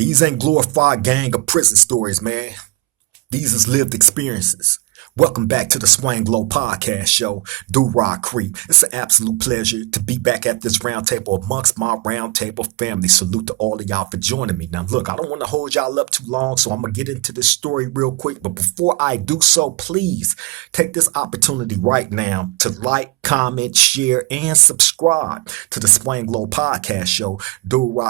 These ain't glorified gang or prison stories, man. These is lived experiences. Welcome back to the Swang Glow Podcast Show. Crip. It's an absolute pleasure to be back at this roundtable amongst my roundtable family. Salute to all of y'all for joining me. Now, look, I don't want to hold y'all up too long, so I'm going to get into this story real quick. But before I do so, please take this opportunity right now to like, comment, share, and subscribe to the Swang Glow Podcast Show.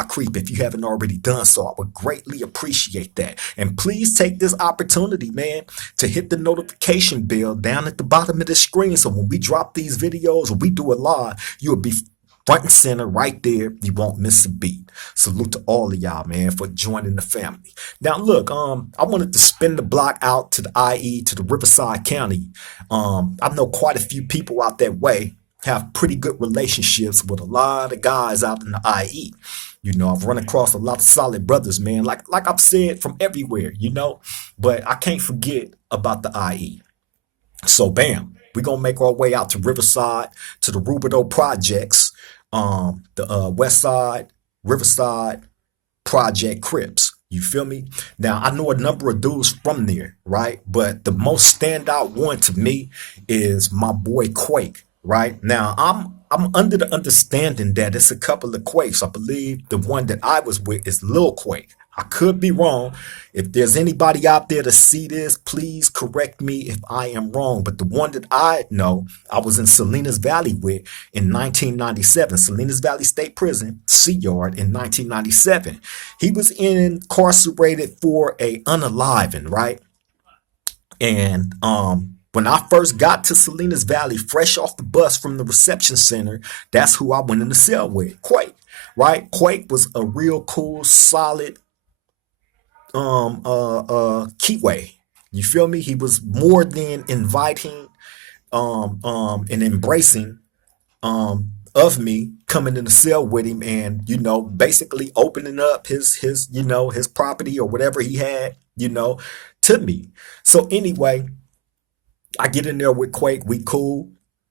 Crip. If you haven't already done so, I would greatly appreciate that. And please take this opportunity, man, to hit the notification bell down at the bottom of the screen, so when we drop these videos or we do it live, you'll be front and center right there. You won't miss a beat. Salute to all of y'all, man, for joining the family. Now, look, I wanted to spin the block out to the IE, to the Riverside County. I know quite a few people out that way, have pretty good relationships with a lot of guys out in the IE. You know, I've run across a lot of solid brothers, man, like I've said, from everywhere, you know, but I can't forget about the IE. So, bam, we're going to make our way out to Riverside, to the Rubido projects, the West Side, Riverside Project Crips. You feel me? Now, I know a number of dudes from there, right? But the most standout one to me is my boy Quake. Right now, I'm under the understanding that it's a couple of Quakes. I believe the one that I was with is Lil Quake. I could be wrong. If there's anybody out there to see this, please correct me if I am wrong. But the one that I know, I was in Salinas Valley with in 1997, Salinas Valley State Prison, Sea Yard in 1997. He was incarcerated for a unaliving, right? And when I first got to Salinas Valley, fresh off the bus from the reception center, that's who I went in the cell with, Quake, right? Quake was a real cool, solid keyway. You feel me? He was more than inviting and embracing of me coming in the cell with him, and you know, basically opening up his you know, his property or whatever he had, you know, to me. So anyway, I get in there with Quake. We cool.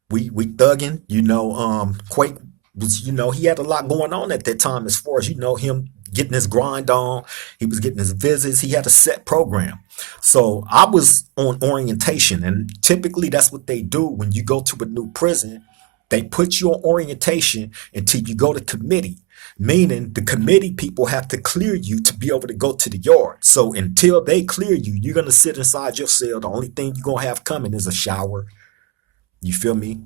We thugging. You know, Quake was, you know, he had a lot going on at that time as far as, you know, him getting his grind on. He was getting his visits. He had a set program. So I was on orientation, and typically that's what they do when you go to a new prison. They put you on orientation until you go to committee, meaning the committee people have to clear you to be able to go to the yard. So until they clear you, you're going to sit inside your cell. The only thing you're going to have coming is a shower. You feel me?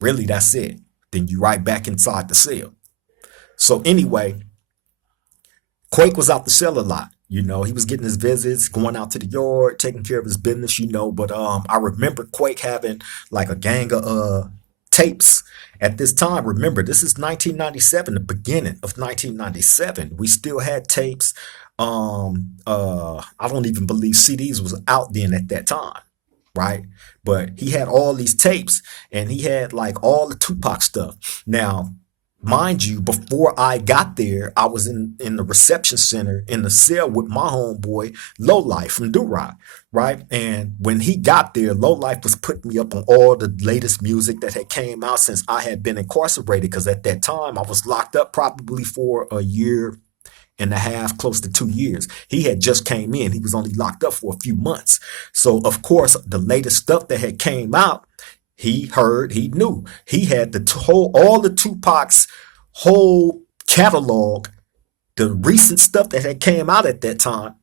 Really, that's it. Then you right back inside the cell. So anyway, Quake was out the cell a lot. You know, he was getting his visits, going out to the yard, taking care of his business, you know. But I remember Quake having like a gang of tapes at this time. Remember, this is 1997, the beginning of 1997. We still had tapes. I don't even believe CDs was out then at that time, right? But he had all these tapes, and he had like all the Tupac stuff. Now, mind you, before I got there, I was in the reception center in the cell with my homeboy Lowlife from Do-Rock, right? And when he got there, Lowlife was putting me up on all the latest music that had came out since I had been incarcerated, because at that time I was locked up probably for a year and a half, close to 2 years. He had just came in. He was only locked up for a few months. So, of course, the latest stuff that had came out, he heard, he knew. He had all the Tupac's whole catalog, the recent stuff that had came out at that time,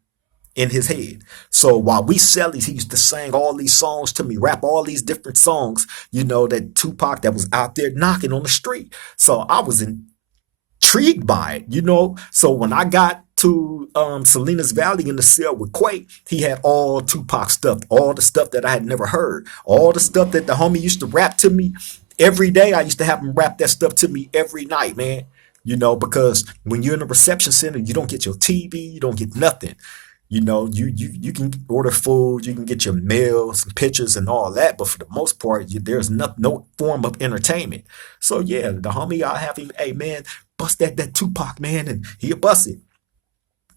in his head. So while we sellies, he used to sing all these songs to me, rap all these different songs, you know, that Tupac that was out there knocking on the street. So I was intrigued by it, you know. So when I got to Salinas Valley in the cell with Quake, he had all Tupac stuff, all the stuff that I had never heard, all the stuff that the homie used to rap to me every day. I used to have him rap that stuff to me every night, man. You know, because when you're in the reception center, you don't get your TV, you don't get nothing. You know, you can order food, you can get your meals and pictures and all that, but for the most part, there's no form of entertainment. So yeah, the homie, I have him, hey man, bust that Tupac, man, and he'll bust it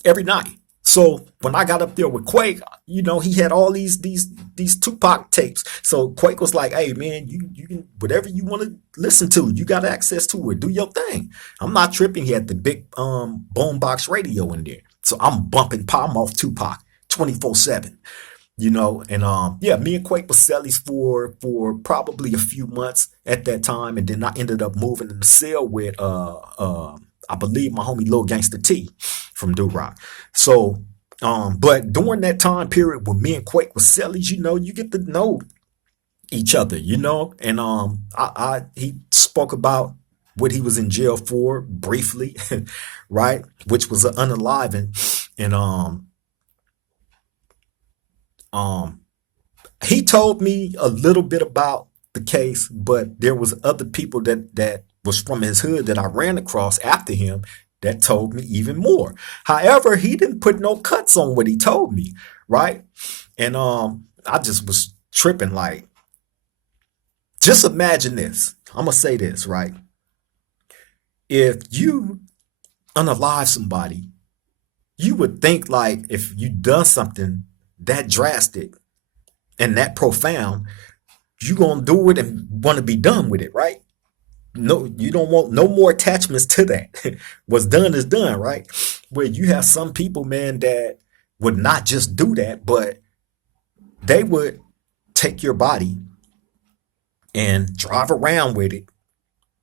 every night. So when I got up there with Quake, you know, he had all these Tupac tapes. So Quake was like, "Hey man, you can whatever you want to listen to, you got access to it. Do your thing." I'm not tripping. He had the big boombox radio in there, so I'm bumping palm off Tupac 24/7. You know, and yeah, me and Quake was cellies for probably a few months at that time, and then I ended up moving in the cell with I believe my homie Lil Gangster T from Do Rock. So but during that time period when me and Quake was cellies, you know, you get to know each other, you know, and I he spoke about what he was in jail for briefly, right, which was an unaliving, and um he told me a little bit about the case, but there was other people that was from his hood that I ran across after him that told me even more. However, he didn't put no cuts on what he told me, right? And I just was tripping like, just imagine this. I'm gonna say this, right? If you unalive somebody, you would think like if you done something that drastic and that profound, you gonna do it and want to be done with it, right? No, you don't want no more attachments to that. What's done is done, right? Where you have some people, man, that would not just do that, but they would take your body and drive around with it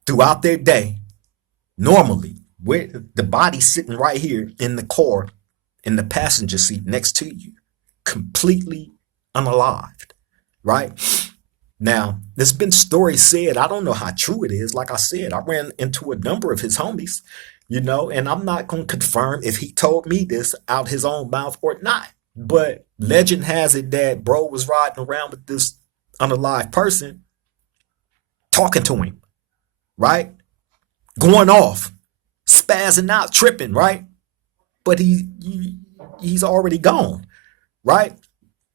throughout their day, normally, with the body sitting right here in the car, in the passenger seat next to you, completely unalived, right? Now, there's been stories said, I don't know how true it is. Like I said, I ran into a number of his homies, you know, and I'm not going to confirm if he told me this out his own mouth or not. But legend has it that bro was riding around with this unalive person, talking to him, right? Going off, spazzing out, tripping, right? But he's already gone, right?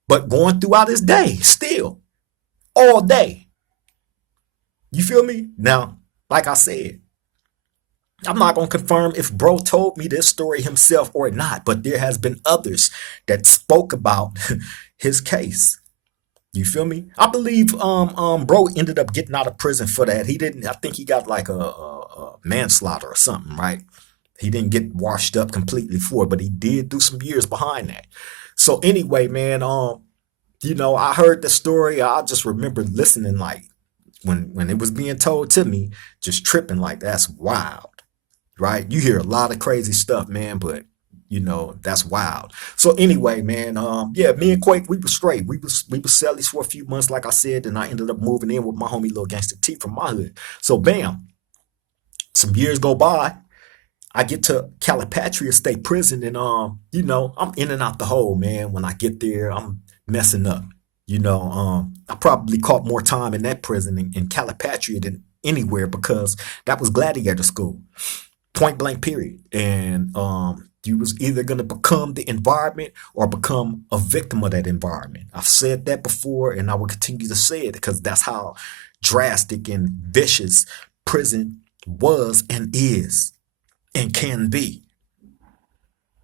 But going throughout his day still, all day. You feel me? Now, like I said, I'm not going to confirm if bro told me this story himself or not, but there has been others that spoke about his case. You feel me? I believe bro ended up getting out of prison for that. He didn't, I think he got like a manslaughter or something, right? He didn't get washed up completely for it, but he did do some years behind that. So anyway, man, you know, I heard the story. I just remember listening, like when it was being told to me, just tripping like that's wild, right? You hear a lot of crazy stuff, man, but you know that's wild. So anyway, man, yeah, me and Quake, we was straight. We was cellies for a few months, like I said, and I ended up moving in with my homie Lil Gangster T from my hood. So bam, some years go by. I get to Calipatria State Prison, and you know, I'm in and out the hole, man. When I get there, I'm messing up. You know, I probably caught more time in that prison in Calipatria than anywhere because that was gladiator school, point blank period. And you was either gonna become the environment or become a victim of that environment. I've said that before, and I will continue to say it because that's how drastic and vicious prison was and is and can be.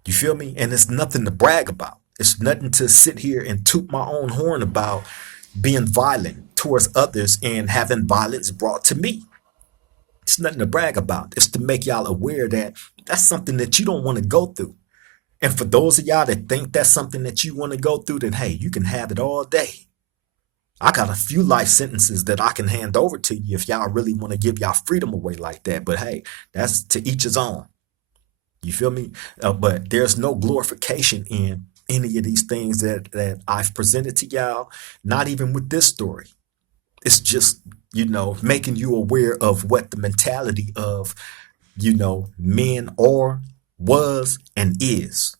You feel me? And it's nothing to brag about. It's nothing to sit here and toot my own horn about being violent towards others and having violence brought to me. It's nothing to brag about. It's to make y'all aware that that's something that you don't want to go through. And for those of y'all that think that's something that you want to go through, then hey, you can have it all day. I got a few life sentences that I can hand over to you if y'all really want to give y'all freedom away like that. But hey, that's to each his own. You feel me? But there's no glorification in any of these things that I've presented to y'all, not even with this story. It's just, you know, making you aware of what the mentality of, you know, men are, was, and is.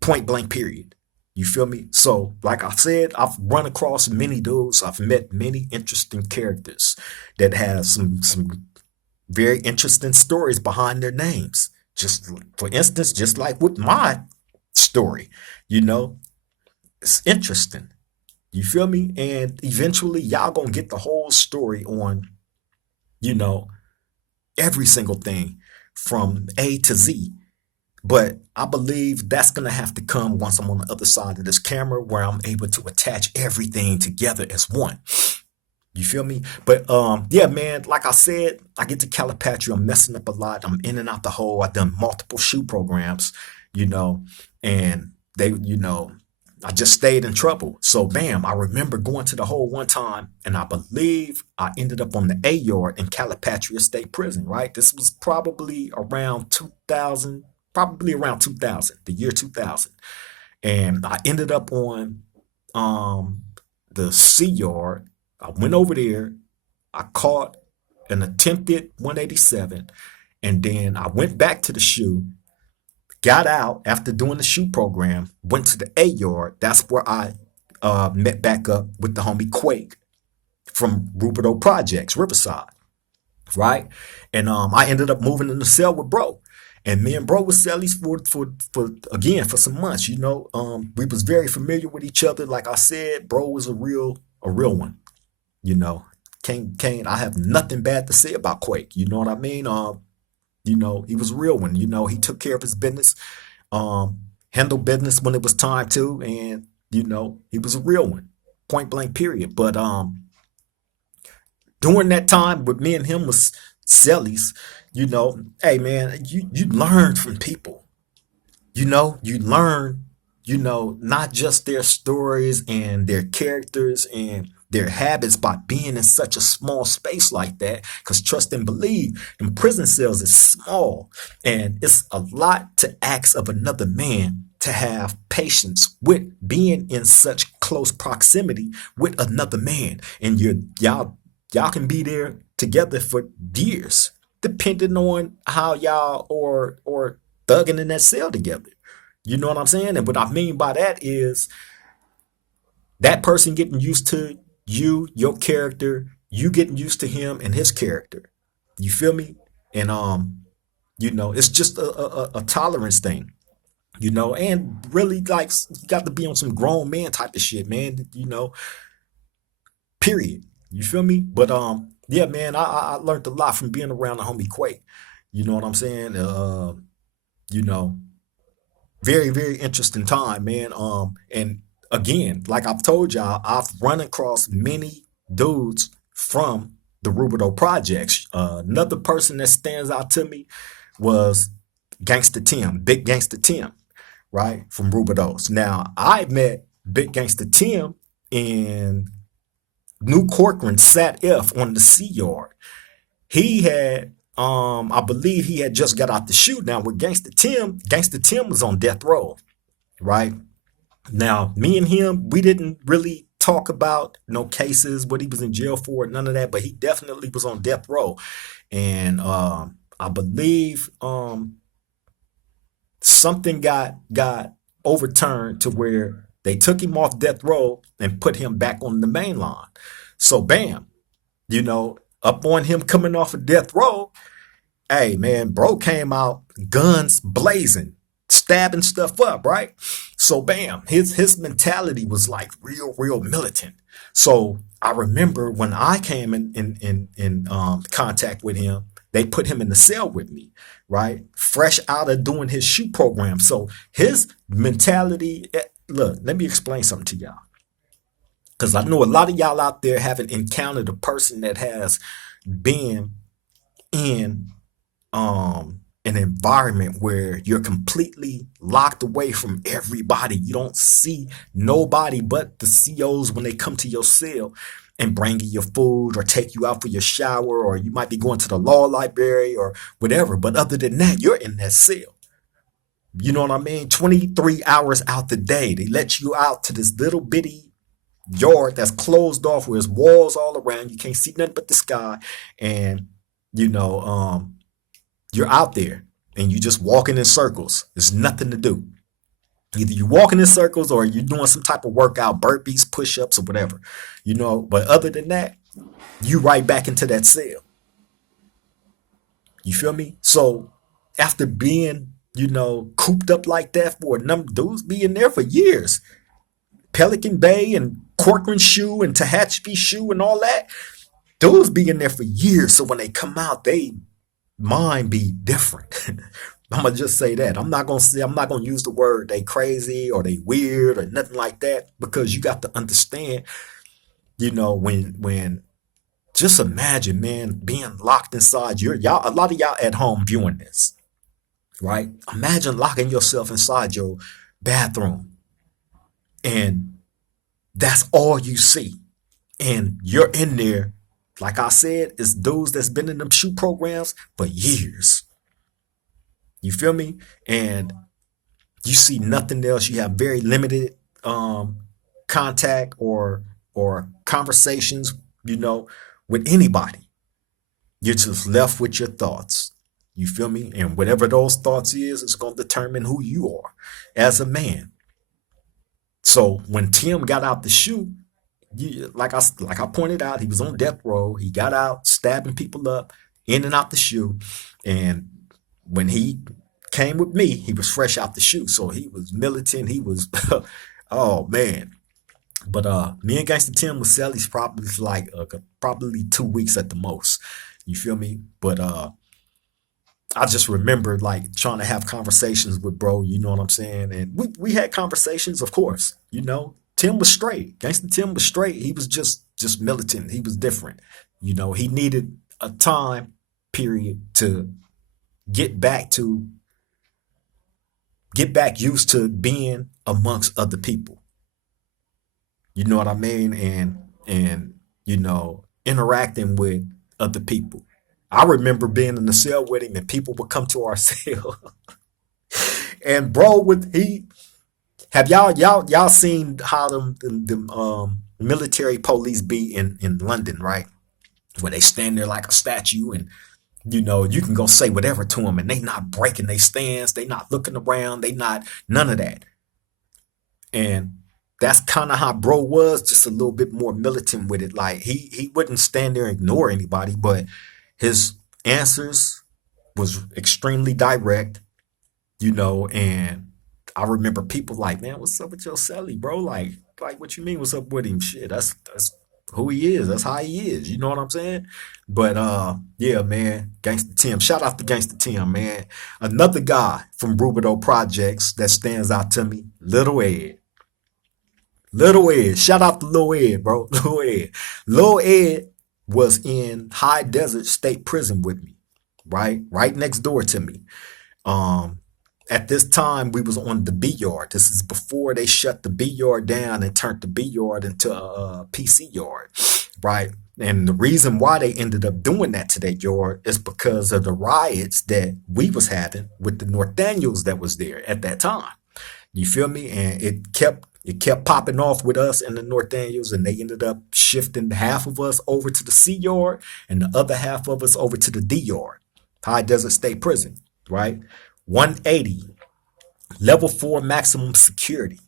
Point blank, period. You feel me? So, like I said, I've run across many dudes. I've met many interesting characters that have some very interesting stories behind their names. Just for instance, just like with my story, you know, it's interesting. You feel me? And eventually, y'all gonna get the whole story on, you know, every single thing from A to Z. But I believe that's gonna have to come once I'm on the other side of this camera, where I'm able to attach everything together as one. You feel me? But yeah, man, like I said, I get to Calipatria, I'm messing up a lot. I'm in and out the hole. I've done multiple shoe programs, you know, and they, I just stayed in trouble. So bam, I remember going to the hole one time, and I believe I ended up on the A yard in Calipatria State Prison, right? This was probably around 2000, the year 2000. And I ended up on the C yard. I went over there. I caught an attempted 187, and then I went back to the shoe, got out after doing the shoe program, went to the A yard. That's where I met back up with the homie Quake from Rubido Projects, Riverside, right? And I ended up moving in the cell with bro. And me and bro was cellies for some months. We was very familiar with each other. Like I said, bro was a real one. You know, can't I have nothing bad to say about Quake. You know what I mean? He was a real one. He took care of his business, handled business when it was time to, and he was a real one. Point blank period. But during that time with me and him was cellies, hey man, you learn from people. You learn, not just their stories and their characters and their habits by being in such a small space like that. Because trust and believe, in prison cells is small, and it's a lot to ask of another man to have patience with being in such close proximity with another man. And y'all can be there together for years, depending on how y'all or thugging in that cell together. You know what I'm saying? And what I mean by that is that person getting used to you, your character, you getting used to him and his character. You feel me? And it's just a tolerance thing. And really, like, you got to be on some grown man type of shit, man. Period. You feel me? But yeah, man, I learned a lot from being around the homie Quake. You know what I'm saying? You know, very, very interesting time, man. And again, like I've told y'all, I've run across many dudes from the Rubido projects. Another person that stands out to me was Gangster Tim, Big Gangster Tim, right, from Rubido's. Now, I met Big Gangster Tim in New Corcoran, Sat F on the C yard. He had, I believe he had just got out the shoot. Now with Gangster Tim was on death row, right? Now, me and him, we didn't really talk about no cases, what he was in jail for, none of that, but he definitely was on death row. And I believe something got overturned to where they took him off death row and put him back on the main line. So bam, up on him coming off of death row, hey man, bro came out guns blazing, stabbing stuff up, right? So bam, his mentality was like real militant. So I remember when I came in contact with him, they put him in the cell with me, right? Fresh out of doing his shoot program. So his mentality, look, let me explain something to y'all. Because I know a lot of y'all out there haven't encountered a person that has been in an environment where you're completely locked away from everybody. You don't see nobody but the COs when they come to your cell and bring you your food or take you out for your shower, or you might be going to the law library or whatever. But other than that, you're in that cell. You know what I mean? 23 hours out the day. They let you out to this little bitty yard that's closed off, where there's walls all around. You can't see nothing but the sky. And, you're out there and you just walking in circles. There's nothing to do. Either you're walking in circles or you're doing some type of workout, burpees, push-ups, or whatever. But other than that, you right back into that cell. You feel me? So after being, cooped up like that for a number, dudes being there for years, Pelican Bay and Corcoran Shoe and Tehachapi Shoe and all that, dudes being there for years. So when they come out, they mind be different. I'm gonna just say that. I'm not gonna use the word they crazy or they weird or nothing like that, because you got to understand, when just imagine, man, being locked inside y'all, a lot of y'all at home viewing this, right? Imagine locking yourself inside your bathroom and that's all you see. And you're in there, like I said, it's dudes that's been in them shoot programs for years. You feel me? And you see nothing else. You have very limited um, contact or conversations, you know, with anybody. You're just left with your thoughts. You feel me? And whatever those thoughts is, it's gonna determine who you are as a man. So when Tim got out the shoe, like I pointed out, he was on death row. He got out, stabbing people up, in and out the shoe. And when he came with me, he was fresh out the shoe. So he was militant. He was, oh man. But me and Gangster Tim was Sally's probably like probably 2 weeks at the most. You feel me? But I just remember like trying to have conversations with bro, you know what I'm saying? And we had conversations, of course. Tim was straight. Gangster Tim was straight. He was just militant. He was different. He needed a time period to get back to get back used to being amongst other people. You know what I mean? And interacting with other people. I remember being in the cell with him and people would come to our cell. And bro would he have y'all seen how them military police be in London, right? Where they stand there like a statue and you can go say whatever to them and they not breaking their stance, they not looking around, they not none of that. And that's kind of how bro was, just a little bit more militant with it. Like he wouldn't stand there and ignore anybody, but his answers was extremely direct, and I remember people like, man, what's up with your celly, bro? Like what you mean, what's up with him? Shit, that's who he is. That's how he is. You know what I'm saying? But yeah, man, Gangster Tim. Shout out to Gangster Tim, man. Another guy from Rubido Projects that stands out to me, Little Ed. Little Ed. Shout out to Lil Ed, bro. Lil Ed. Lil Ed was in High Desert State Prison with me, right? Right next door to me. Um, at this time, we was on the B yard. This is before they shut the B yard down and turned the B yard into a PC yard, right? And the reason why they ended up doing that to that yard is because of the riots that we was having with the North Daniels that was there at that time. You feel me? And it kept popping off with us and the North Daniels, and they ended up shifting half of us over to the C yard and the other half of us over to the D yard, High Desert State Prison, right? 180, level 4 maximum security,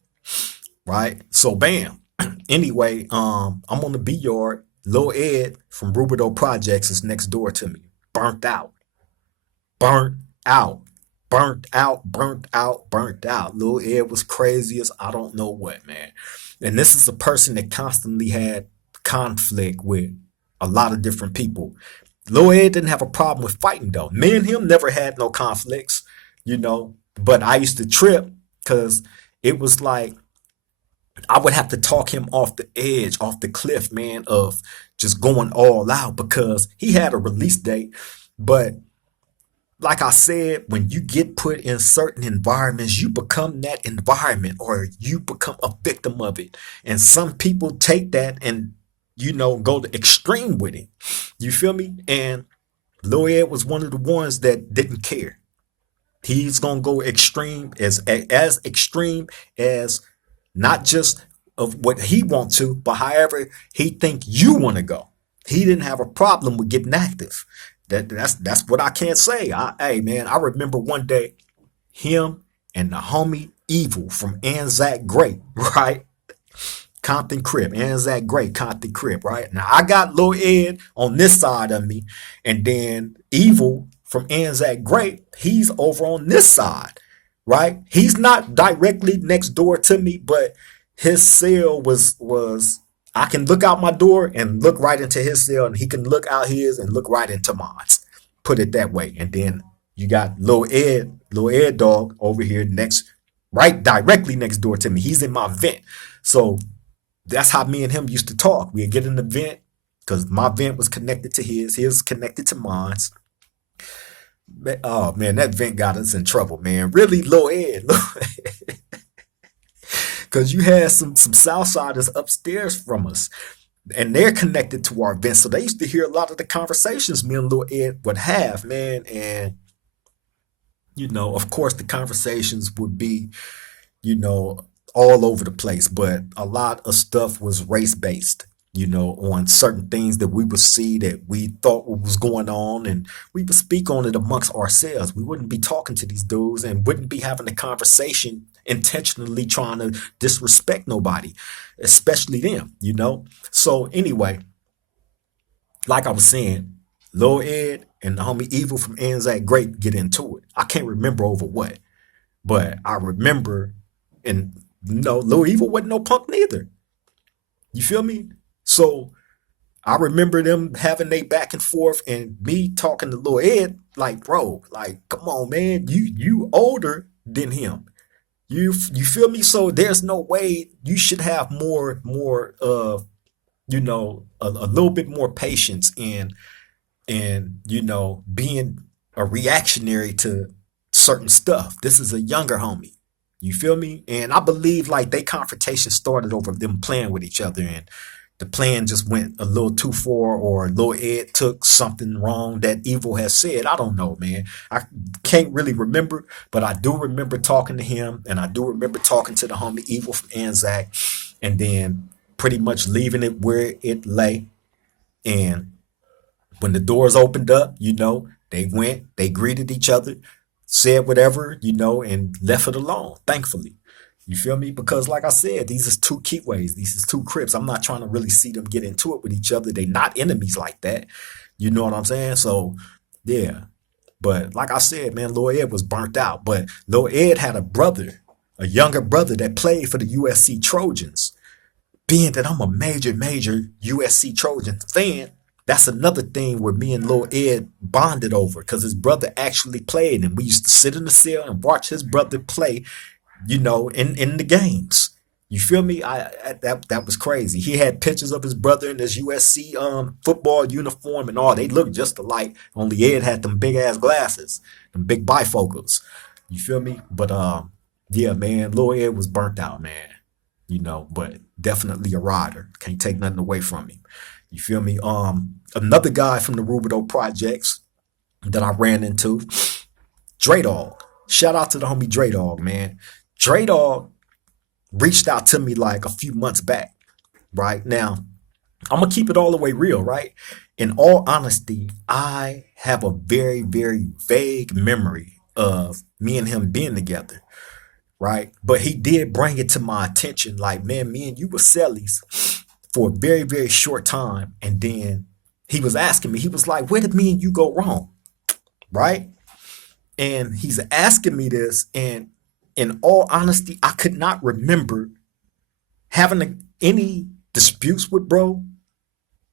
right? So bam. Anyway, I'm on the B yard. Lil Ed from Rubido Projects is next door to me. Burnt out. Burnt out. Burnt out, burnt out, burnt out. Lil Ed was crazy as I don't know what, man. And this is a person that constantly had conflict with a lot of different people. Lil Ed didn't have a problem with fighting though. Me and him never had no conflicts, but I used to trip because it was like I would have to talk him off the edge, off the cliff, man, of just going all out because he had a release date. But like I said, when you get put in certain environments, you become that environment or you become a victim of it. And some people take that and, go the extreme with it. You feel me? And Lil Ed was one of the ones that didn't care. He's gonna go extreme as extreme as not just of what he wants to, but however he think you want to go. He didn't have a problem with getting active. That's what I can't say. Hey man, I remember one day him and the homie Evil from Anzac Great, right? Compton Crip, Anzac Great, Compton Crip, right? Now I got Lil Ed on this side of me, and then Evil from Anzac Great, he's over on this side, right? He's not directly next door to me, but his cell was I can look out my door and look right into his cell, and he can look out his and look right into mine. Put it that way. And then, You got Lil Ed Dog over here next, right directly next door to me. He's in my vent. So that's how me and him used to talk. We'd get in the vent because my vent was connected to his was connected to mine. Oh man, that vent got us in trouble, man. Really, Lil Ed. Because you had some Southsiders upstairs from us, and they're connected to our vent. So they used to hear a lot of the conversations me and Lil Ed would have, man. And, of course, the conversations would be, all over the place, but a lot of stuff was race based, on certain things that we would see that we thought was going on, and we would speak on it amongst ourselves. We wouldn't be talking to these dudes and wouldn't be having a conversation intentionally trying to disrespect nobody, especially them. So anyway, like I was saying, Lil Ed and the homie Evil from Anzac Great get into it. I can't remember over what, but I remember, and Lil Evil wasn't no punk neither. You feel me? So I remember them having they back and forth, and me talking to Lil Ed, like, bro, like, come on, man, you older than him. You feel me? So there's no way you should have more a little bit more patience and being a reactionary to certain stuff. This is a younger homie. You feel me? And I believe like they confrontation started over them playing with each other, and the plan just went a little too far, or Lil Ed took something wrong that Evil has said. I don't know, man. I can't really remember, but I do remember talking to him, and I do remember talking to the homie Evil from Anzac, and then pretty much leaving it where it lay. And when the doors opened up, they went, they greeted each other, said whatever, and left it alone, thankfully. You feel me? Because like I said, these is two Keyways. These is two Crips. I'm not trying to really see them get into it with each other. They not enemies like that. You know what I'm saying? So, yeah. But like I said, man, Lil Ed was burnt out. But Lil Ed had a brother, a younger brother that played for the USC Trojans. Being that I'm a major USC Trojan fan, that's another thing where me and Lil Ed bonded over, because his brother actually played, and we used to sit in the cell and watch his brother play, in the games. You feel me? That was crazy. He had pictures of his brother in his USC football uniform and all. They looked just alike. Only Ed had them big ass glasses, them big bifocals. You feel me? But yeah, man, Lil Ed was burnt out, man. But definitely a rider. Can't take nothing away from him. You feel me? Another guy from the Rubido projects that I ran into, Dre Dog. Shout out to the homie Dre Dog, man. Dre Dog reached out to me like a few months back, right? Now, I'm going to keep it all the way real, right? In all honesty, I have a very, very vague memory of me and him being together, right? But he did bring it to my attention, like, man, me and you were cellies for a very, very short time. And then he was asking me, he was like, where did me and you go wrong, right? And he's asking me this, and in all honesty, I could not remember having any disputes with bro.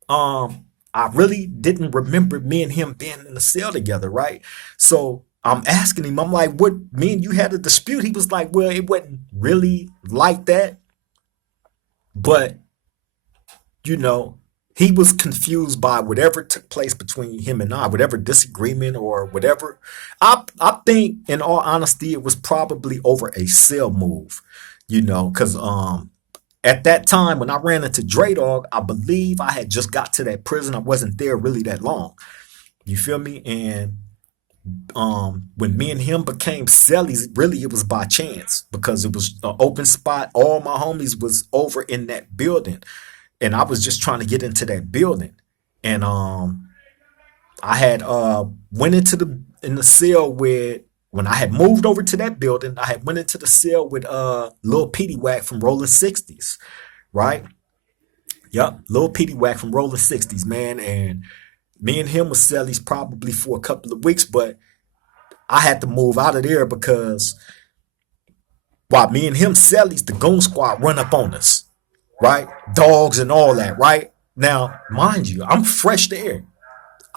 I really didn't remember me and him being in the cell together, right? So I'm asking him, I'm like, what, me and you had a dispute? He was like, well, it wasn't really like that, but he was confused by whatever took place between him and I, whatever disagreement or whatever. I think, in all honesty, it was probably over a cell move, because at that time when I ran into Dre Dog, I believe I had just got to that prison. I wasn't there really that long. You feel me? And when me and him became cellies, really it was by chance, because it was an open spot. All my homies was over in that building, and I was just trying to get into that building. And I had went in the cell with, when I had moved over to that building, I had went into the cell with Lil Petey Wack from Rolling 60s, right? Yep, Lil Petey Wack from Rolling 60s, man. And me and him was cellies probably for a couple of weeks, but I had to move out of there because while me and him cellies, the Goon Squad run up on us, right? Dogs and all that, right? Now, mind you, I'm fresh there.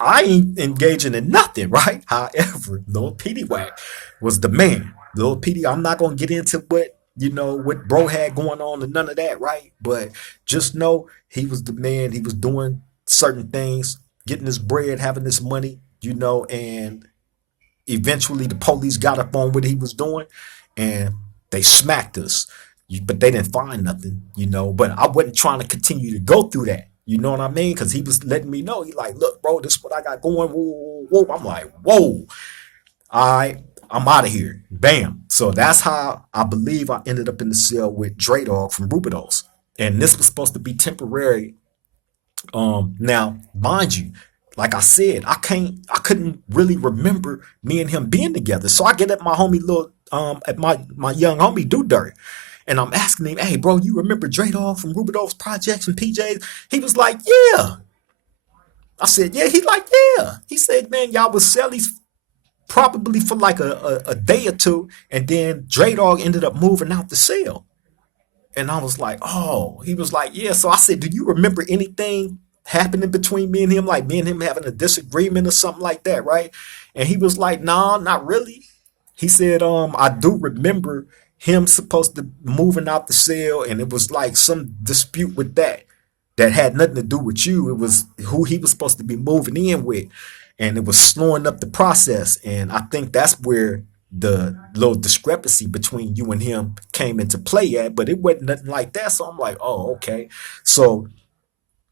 I ain't engaging in nothing, right? However, Lil Petey Wack was the man. Lil Petey, I'm not gonna get into what bro had going on and none of that, right? But just know he was the man. He was doing certain things, getting his bread, having this money, and eventually the police got up on what he was doing and they smacked us. But they didn't find nothing, But I wasn't trying to continue to go through that. You know what I mean? Because he was letting me know. He like, look, bro, this is what I got going. Whoa, whoa, whoa. I'm like, whoa. All right, I'm out of here. Bam. So that's how I believe I ended up in the cell with Dre Dog from Rubidoux. And this was supposed to be temporary. Now, mind you, like I said, I couldn't really remember me and him being together. So I get at my homie at my young homie Dirt, and I'm asking him, hey bro, you remember Dre Dog from Rubidoux Projects and PJs? He was like, yeah. I said, yeah. He like, yeah. He said, man, y'all was sellies probably for like a day or two, and then Dre Dog ended up moving out the cell. And I was like, oh, he was like, yeah. So I said, do you remember anything happening between me and him? Like me and him having a disagreement or something like that, right? And he was like, nah, not really. He said, I do remember him supposed to moving out the cell, and it was like some dispute with that had nothing to do with you. It was who he was supposed to be moving in with. And it was slowing up the process. And I think that's where the little discrepancy between you and him came into play at, but it wasn't nothing like that. So I'm like, oh, okay. So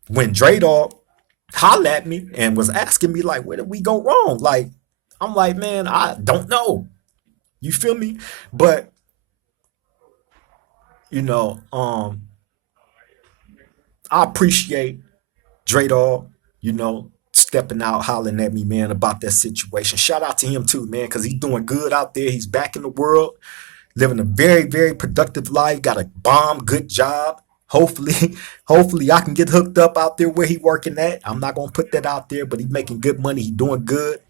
when Dre Dog hollered at me and was asking me, like, where did we go wrong? Like, I'm like, man, I don't know. You feel me? But, you know, um, I appreciate Dre Dog, stepping out, hollering at me, man, about that situation. Shout out to him too, man, because he's doing good out there. He's back in the world, living a very, very productive life, got a bomb, good job. Hopefully, hopefully I can get hooked up out there where he working at. I'm not gonna put that out there, but he making good money. He doing good,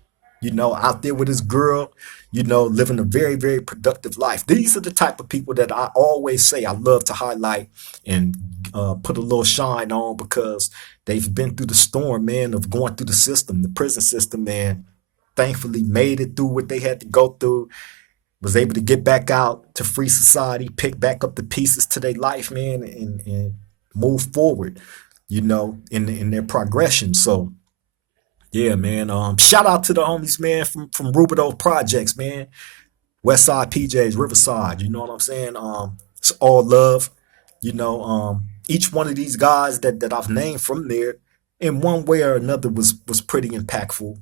out there with his girl, living a very, very productive life. These are the type of people that I always say I love to highlight and put a little shine on because they've been through the storm, man, of going through the system, the prison system, man. Thankfully made it through what they had to go through, was able to get back out to free society, pick back up the pieces to their life, man, and move forward, in their progression. So yeah, man. Shout out to the homies, man, from Rubido Projects, man. Westside PJs, Riverside. You know what I'm saying? It's all love. Each one of these guys that I've named from there, in one way or another, was pretty impactful.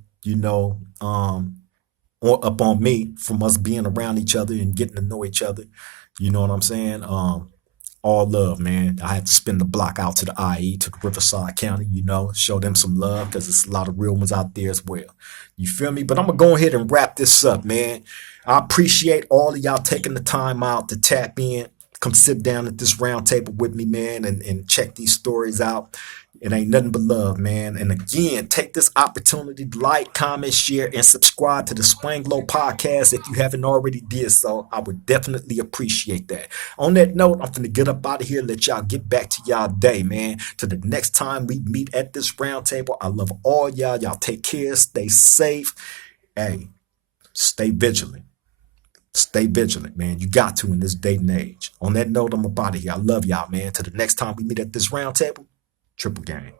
Or up on me from us being around each other and getting to know each other. You know what I'm saying? All love, man. I had to spin the block out to the IE, to the Riverside County, show them some love because there's a lot of real ones out there as well. You feel me? But I'm going to go ahead and wrap this up, man. I appreciate all of y'all taking the time out to tap in, come sit down at this round table with me, man, and check these stories out. It ain't nothing but love, man. And again, take this opportunity to like, comment, share, and subscribe to the Spanglow podcast if you haven't already did so. I would definitely appreciate that. On that note, I'm going to get up out of here, let y'all get back to y'all day, man. To the next time we meet at this round table, I love all y'all. Y'all take care, stay safe. Hey, stay vigilant. Stay vigilant, man. You got to in this day and age. On that note, I'm up out of here. I love y'all, man. To the next time we meet at this round table, Triple Gang.